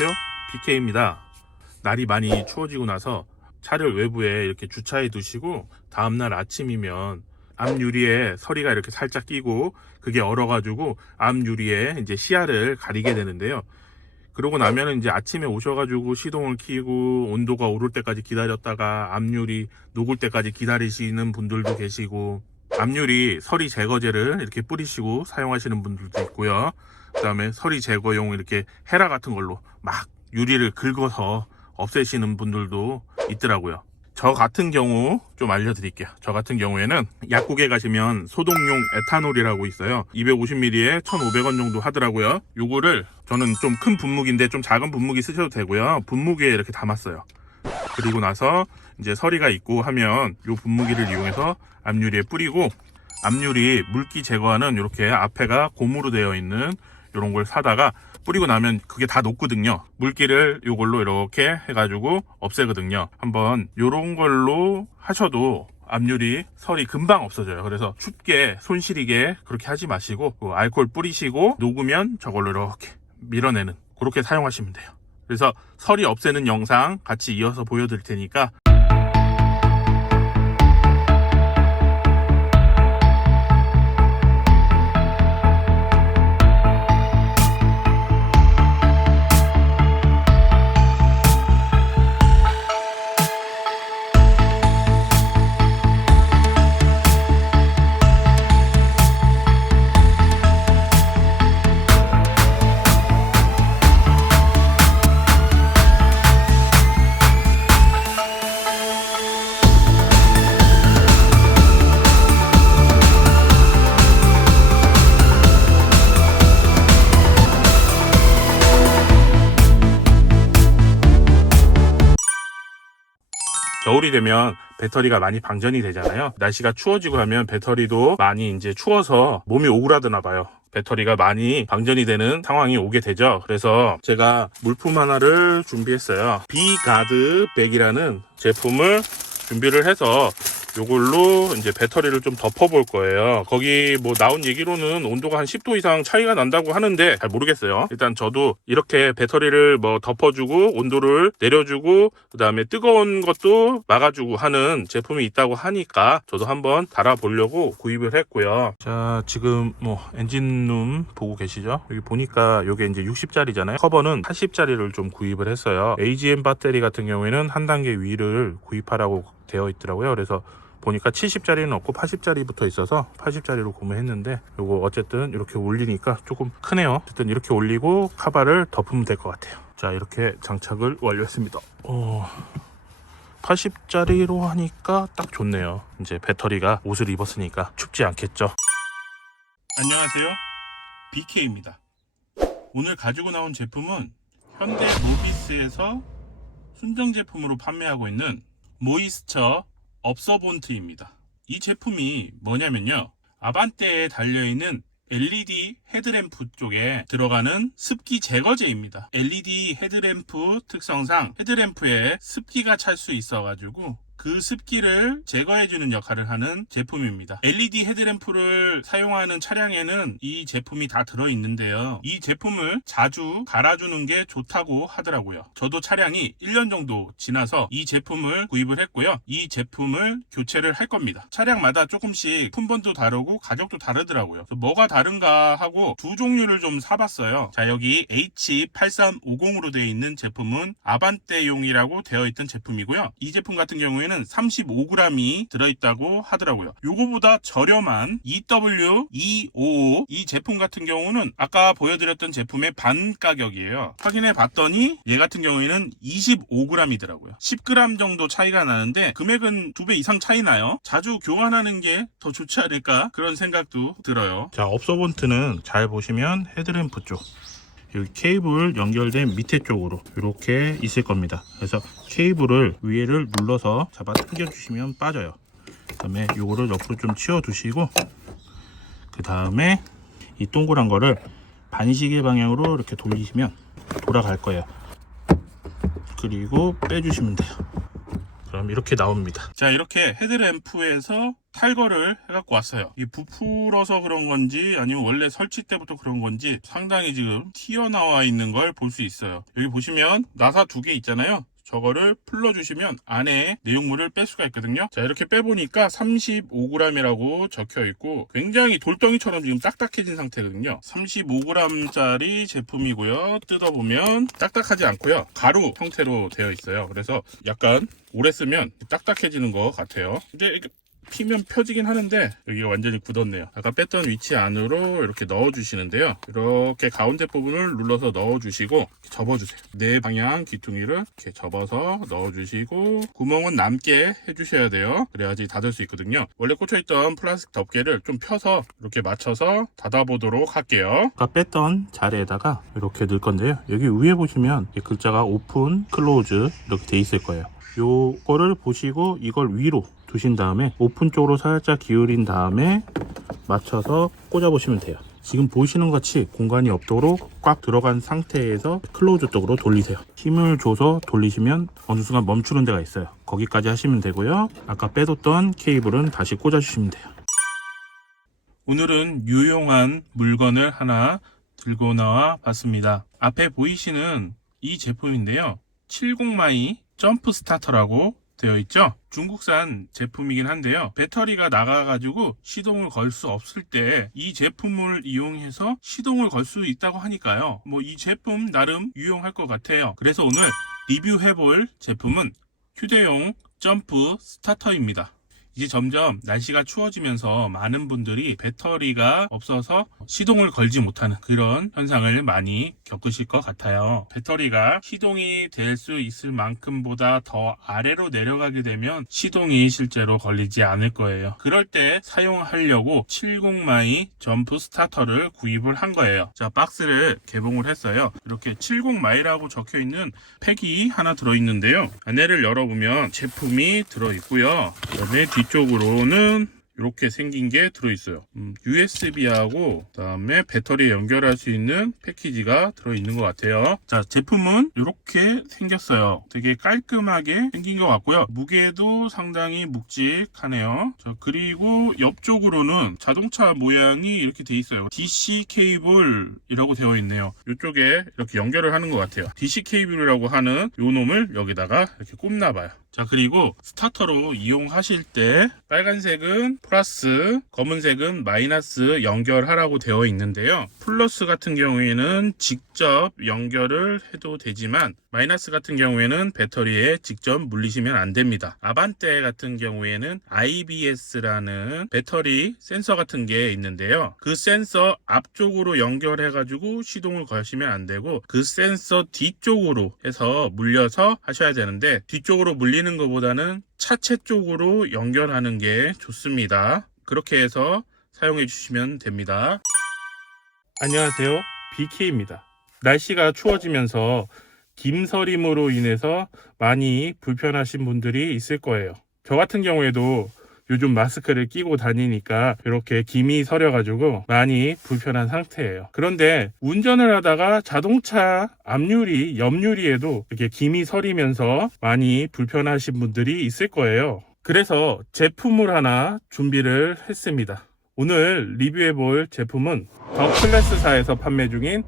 안녕하세요, BK입니다. 날이 많이 추워지고 나서 차를 외부에 이렇게 주차해 두시고 다음날 아침이면 앞유리에 서리가 이렇게 살짝 끼고 그게 얼어가지고 앞유리에 이제 시야를 가리게 되는데요. 그러고 나면은 이제 아침에 오셔가지고 시동을 켜고 온도가 오를 때까지 기다렸다가 앞유리 녹을 때까지 기다리시는 분들도 계시고, 앞유리 서리 제거제를 이렇게 뿌리시고 사용하시는 분들도 있고요. 그 다음에 서리 제거용 이렇게 헤라 같은 걸로 막 유리를 긁어서 없애시는 분들도 있더라고요. 저 같은 경우 좀 알려드릴게요. 저 같은 경우에는 약국에 가시면 소독용 에탄올이라고 있어요. 250ml에 1,500원 정도 하더라고요. 요거를 저는 좀 큰 분무기인데 좀 작은 분무기 쓰셔도 되고요. 분무기에 이렇게 담았어요. 그리고 나서 이제 서리가 있고 하면 요 분무기를 이용해서 앞유리에 뿌리고, 앞유리 물기 제거하는 이렇게 앞에가 고무로 되어 있는 이런 걸 사다가 뿌리고 나면 그게 다 녹거든요. 물기를 요걸로 이렇게 해가지고 없애거든요. 한번 요런 걸로 하셔도 앞유리 설이 금방 없어져요. 그래서 춥게 손 시리게 그렇게 하지 마시고 그 알코올 뿌리시고 녹으면 저걸로 이렇게 밀어내는, 그렇게 사용하시면 돼요. 그래서 설이 없애는 영상 같이 이어서 보여드릴 테니까 겨울이 되면 배터리가 많이 방전이 되잖아요. 날씨가 추워지고 하면 배터리도 많이 이제 추워서 몸이 오그라드나 봐요. 배터리가 많이 방전이 되는 상황이 오게 되죠. 그래서 제가 물품 하나를 준비했어요. 비가드 백이라는 제품을 준비를 해서 요걸로 이제 배터리를 좀 덮어 볼 거예요. 거기 뭐 나온 얘기로는 온도가 한 10도 이상 차이가 난다고 하는데 잘 모르겠어요. 일단 저도 이렇게 배터리를 뭐 덮어주고 온도를 내려주고 그 다음에 뜨거운 것도 막아주고 하는 제품이 있다고 하니까 저도 한번 달아보려고 구입을 했고요. 자, 지금 뭐 엔진룸 보고 계시죠? 여기 보니까 요게 이제 60짜리잖아요. 커버는 80짜리를 좀 구입을 했어요. AGM 배터리 같은 경우에는 한 단계 위를 구입하라고 되어 있더라고요. 그래서 보니까 70짜리는 없고 80짜리부터 있어서 80짜리로 구매했는데, 요거 어쨌든 이렇게 올리니까 조금 크네요. 어쨌든 이렇게 올리고 카바를 덮으면 될 것 같아요. 자, 이렇게 장착을 완료했습니다. 80짜리로 하니까 딱 좋네요. 이제 배터리가 옷을 입었으니까 춥지 않겠죠. 안녕하세요, BK입니다. 오늘 가지고 나온 제품은 현대 모비스에서 순정 제품으로 판매하고 있는 모이스처 업서본트입니다. 이 제품이 뭐냐면요, 아반떼에 달려있는 LED 헤드램프 쪽에 들어가는 습기 제거제입니다. LED 헤드램프 특성상 헤드램프에 습기가 찰 수 있어가지고 그 습기를 제거해주는 역할을 하는 제품입니다. LED 헤드램프를 사용하는 차량에는 이 제품이 다 들어있는데요. 이 제품을 자주 갈아주는 게 좋다고 하더라고요. 저도 차량이 1년 정도 지나서 이 제품을 구입을 했고요. 이 제품을 교체를 할 겁니다. 차량마다 조금씩 품번도 다르고 가격도 다르더라고요. 뭐가 다른가 하고 두 종류를 좀 사봤어요. 자, 여기 H8350으로 되어 있는 제품은 아반떼용이라고 되어 있던 제품이고요. 이 제품 같은 경우에는 35g이 들어있다고 하더라고요. 요거보다 저렴한 EW255 이 제품 같은 경우는 아까 보여드렸던 제품의 반 가격이에요. 확인해 봤더니 얘 같은 경우에는 25g이더라고요. 10g 정도 차이가 나는데 금액은 2배 이상 차이 나요. 자주 교환하는 게 더 좋지 않을까 그런 생각도 들어요. 자, 업서본트는 잘 보시면 헤드램프 쪽 여기 케이블 연결된 밑에 쪽으로 이렇게 있을 겁니다. 그래서 케이블을 위에를 눌러서 잡아 당겨 주시면 빠져요. 그 다음에 요거를 옆으로 좀 치워 두시고, 그 다음에 이 동그란 거를 반시계 방향으로 이렇게 돌리시면 돌아갈 거예요. 그리고 빼주시면 돼요. 그럼 이렇게 나옵니다. 자, 이렇게 헤드램프에서 탈거를 해갖고 왔어요. 이 부풀어서 그런 건지 아니면 원래 설치 때부터 그런 건지 상당히 지금 튀어나와 있는 걸 볼 수 있어요. 여기 보시면 나사 2개 있잖아요. 저거를 풀러주시면 안에 내용물을 뺄 수가 있거든요. 자, 이렇게 빼보니까 35g이라고 적혀 있고 굉장히 돌덩이처럼 지금 딱딱해진 상태거든요. 35g짜리 제품이고요. 뜯어보면 딱딱하지 않고요. 가루 형태로 되어 있어요. 그래서 약간 오래 쓰면 딱딱해지는 것 같아요. 근데 이게 피면 펴지긴 하는데 여기가 완전히 굳었네요. 아까 뺐던 위치 안으로 이렇게 넣어주시는데요. 이렇게 가운데 부분을 눌러서 넣어주시고 접어주세요. 네 방향 귀퉁이를 이렇게 접어서 넣어주시고 구멍은 남게 해주셔야 돼요. 그래야지 닫을 수 있거든요. 원래 꽂혀있던 플라스틱 덮개를 좀 펴서 이렇게 맞춰서 닫아보도록 할게요. 아까 뺐던 자리에다가 이렇게 넣을 건데요. 여기 위에 보시면 글자가 오픈, 클로즈 이렇게 돼 있을 거예요. 요거를 보시고 이걸 위로 두신 다음에 오픈 쪽으로 살짝 기울인 다음에 맞춰서 꽂아 보시면 돼요. 지금 보시는 것 같이 공간이 없도록 꽉 들어간 상태에서 클로즈 쪽으로 돌리세요. 힘을 줘서 돌리시면 어느 순간 멈추는 데가 있어요. 거기까지 하시면 되고요. 아까 빼뒀던 케이블은 다시 꽂아 주시면 돼요. 오늘은 유용한 물건을 하나 들고 나와 봤습니다. 앞에 보이시는 이 제품인데요. 70마이 점프 스타터라고 되어 있죠. 중국산 제품이긴 한데요. 배터리가 나가가지고 시동을 걸 수 없을 때 이 제품을 이용해서 시동을 걸 수 있다고 하니까요. 뭐 이 제품 나름 유용할 것 같아요. 그래서 오늘 리뷰해볼 제품은 휴대용 점프 스타터입니다. 이제 점점 날씨가 추워지면서 많은 분들이 배터리가 없어서 시동을 걸지 못하는 그런 현상을 많이 겪으실 것 같아요. 배터리가 시동이 될 수 있을 만큼보다 더 아래로 내려가게 되면 시동이 실제로 걸리지 않을 거예요. 그럴 때 사용하려고 70마이 점프 스타터를 구입을 한 거예요. 자, 박스를 개봉을 했어요. 이렇게 70마이라고 적혀 있는 팩이 하나 들어있는데요. 안에를 열어보면 제품이 들어있고요. 그다음에 뒤쪽으로는 이렇게 생긴 게 들어있어요. USB하고 그다음에 배터리에 연결할 수 있는 패키지가 들어있는 것 같아요. 자, 제품은 이렇게 생겼어요. 되게 깔끔하게 생긴 것 같고요. 무게도 상당히 묵직하네요. 자, 그리고 옆쪽으로는 자동차 모양이 이렇게 돼 있어요. DC 케이블이라고 되어 있네요. 이쪽에 이렇게 연결을 하는 것 같아요. DC 케이블이라고 하는 요 놈을 여기다가 이렇게 꼽나 봐요. 자, 그리고 스타터로 이용하실 때 빨간색은 플러스, 검은색은 마이너스 연결하라고 되어 있는데요. 플러스 같은 경우에는 직접 연결을 해도 되지만 마이너스 같은 경우에는 배터리에 직접 물리시면 안 됩니다. 아반떼 같은 경우에는 IBS라는 배터리 센서 같은 게 있는데요. 그 센서 앞쪽으로 연결해 가지고 시동을 거시면 안 되고 그 센서 뒤쪽으로 해서 물려서 하셔야 되는데 뒤쪽으로 물리는 것보다는 차체 쪽으로 연결하는 게 좋습니다. 그렇게 해서 사용해 주시면 됩니다. 안녕하세요, BK입니다. 날씨가 추워지면서 김서림으로 인해서 많이 불편하신 분들이 있을 거예요. 저 같은 경우에도 요즘 마스크를 끼고 다니니까 이렇게 김이 서려가지고 많이 불편한 상태예요. 그런데 운전을 하다가 자동차 앞유리, 옆유리에도 이렇게 김이 서리면서 많이 불편하신 분들이 있을 거예요. 그래서 제품을 하나 준비를 했습니다. 오늘 리뷰해볼 제품은 더 클래스사에서 판매 중인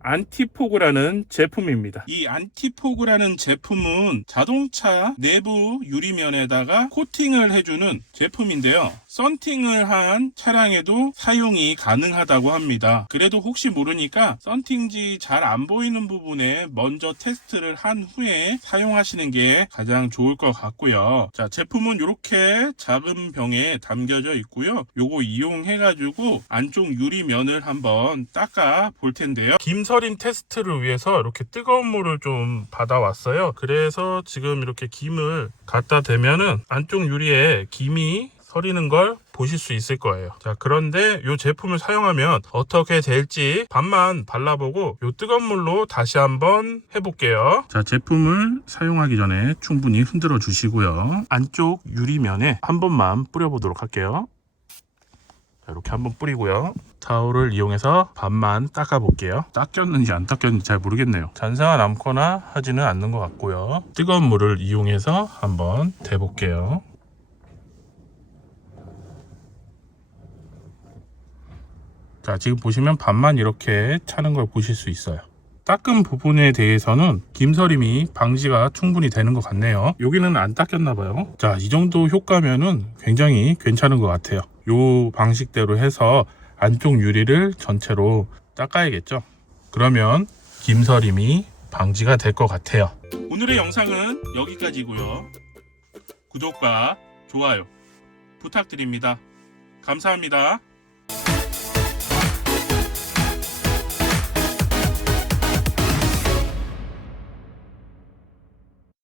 안티포그라는 제품입니다. 이 안티포그라는 제품은 자동차 내부 유리면에다가 코팅을 해주는 제품인데요. 썬팅을 한 차량에도 사용이 가능하다고 합니다. 그래도 혹시 모르니까 썬팅지 잘 안 보이는 부분에 먼저 테스트를 한 후에 사용하시는 게 가장 좋을 것 같고요. 자, 제품은 이렇게 작은 병에 담겨져 있고요. 요거 이용해가지고 안쪽 유리면을 한번 닦아 볼 텐데요. 김서림 테스트를 위해서 이렇게 뜨거운 물을 좀 받아왔어요. 그래서 지금 이렇게 김을 갖다 대면은 안쪽 유리에 김이 서리는 걸 보실 수 있을 거예요. 자, 그런데 이 제품을 사용하면 어떻게 될지 반만 발라보고 이 뜨거운 물로 다시 한번 해볼게요. 자, 제품을 사용하기 전에 충분히 흔들어 주시고요. 안쪽 유리면에 한 번만 뿌려보도록 할게요. 이렇게 한번 뿌리고요. 타올을 이용해서 반만 닦아 볼게요. 닦였는지 안 닦였는지 잘 모르겠네요. 잔사가 남거나 하지는 않는 것 같고요. 뜨거운 물을 이용해서 한번 대볼게요. 자, 지금 보시면 반만 이렇게 차는 걸 보실 수 있어요. 닦은 부분에 대해서는 김서림이 방지가 충분히 되는 것 같네요. 여기는 안 닦였나 봐요. 자, 이 정도 효과면은 굉장히 괜찮은 것 같아요. 요 방식대로 해서 안쪽 유리를 전체로 닦아야겠죠. 그러면 김서림이 방지가 될 것 같아요. 오늘의 영상은 여기까지고요. 구독과 좋아요 부탁드립니다. 감사합니다.